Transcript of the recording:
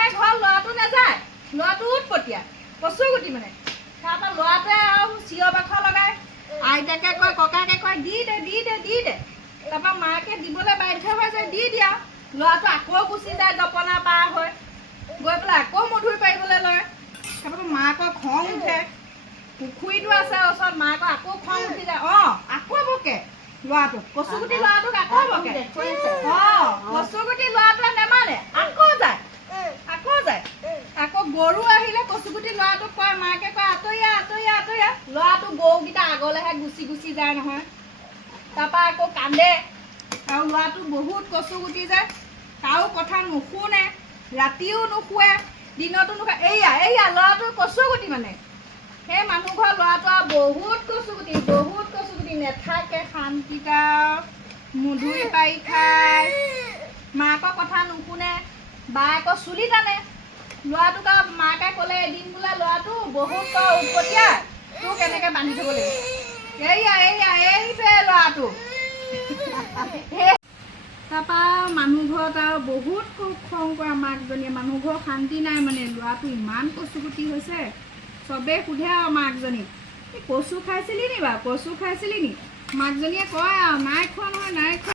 খাই ঘৰ ল'ৰাটো নাযায় ল'ৰাটো উৎপতীয়া কচুগুটি মানে তাৰপৰা ল'ৰাটোৱে আৰু চিঞৰ বাখৰ লগায় আইতাকে কয় ককাকে কয় দি দে দি দে দি দে তাৰপৰা মাকে দিবলৈ বাধ্য হৈ যায় দি দিয়া ল'ৰাটো আকৌ গুচি যায় জপনা পাৰ হৈ গৈ পেলাই আকৌ মধুৰি পাৰিবলৈ লয় তাৰপৰা মাকৰ খং উঠে পুখুৰীটো আছে ওচৰত মাকৰ আকৌ খং উঠি যায় আকৌ বকে ল'ৰাটোক কচুগুটি ল'ৰাটোক আকৌ বকে কচুগুটি ল'ৰাটোৱে নেমানে আকৌ যায় আকৌ গৰু আহিলে কচুগুটি ল'ৰাটোক কয় মাকে কয় আঁতৰিয়া আঁতৰিয়া আঁতৰিয়া ল'ৰাটো গৰুকেইটা আগলৈহে গুচি গুচি যায় নহয় তাৰপৰা আকৌ কান্দে আৰু ল'ৰাটো বহুত কচুগুটি যায় কাৰো কথা নুশুনে ৰাতিও নুশুৱে দিনতো নুশুৱে এয়া ল'ৰাটো কচুগুটি মানে সেই মানুহ ঘৰ ল'ৰাটো আৰু বহুত কচুগুটি নেথাকে শান্তিতা মধুৰি পাৰি খায় মাকৰ কথা নুশুনে বা আকৌ চুলি টানে ল'ৰাটোক আৰু মাকে ক'লে এদিন বোলে ল'ৰাটো বহুত উৎপতীয়া তোক কেনেকৈ বান্ধি থ'ব লাগিব এইটোৱে ল'ৰাটো তাৰপৰা মানুহ ঘৰত আৰু বহুত খং কৰা মাকজনীয়ে মানুহ ঘৰ শান্তি নাই মানে ল'ৰাটো ইমান কচুগুটি হৈছে চবেই সোধে আৰু মাকজনীক কচু খাইছিলি নি বাৰু কচু খাইছিলি নি মাকজনীয়ে কয় আৰু নাই খোৱা নহয় নাই খোৱা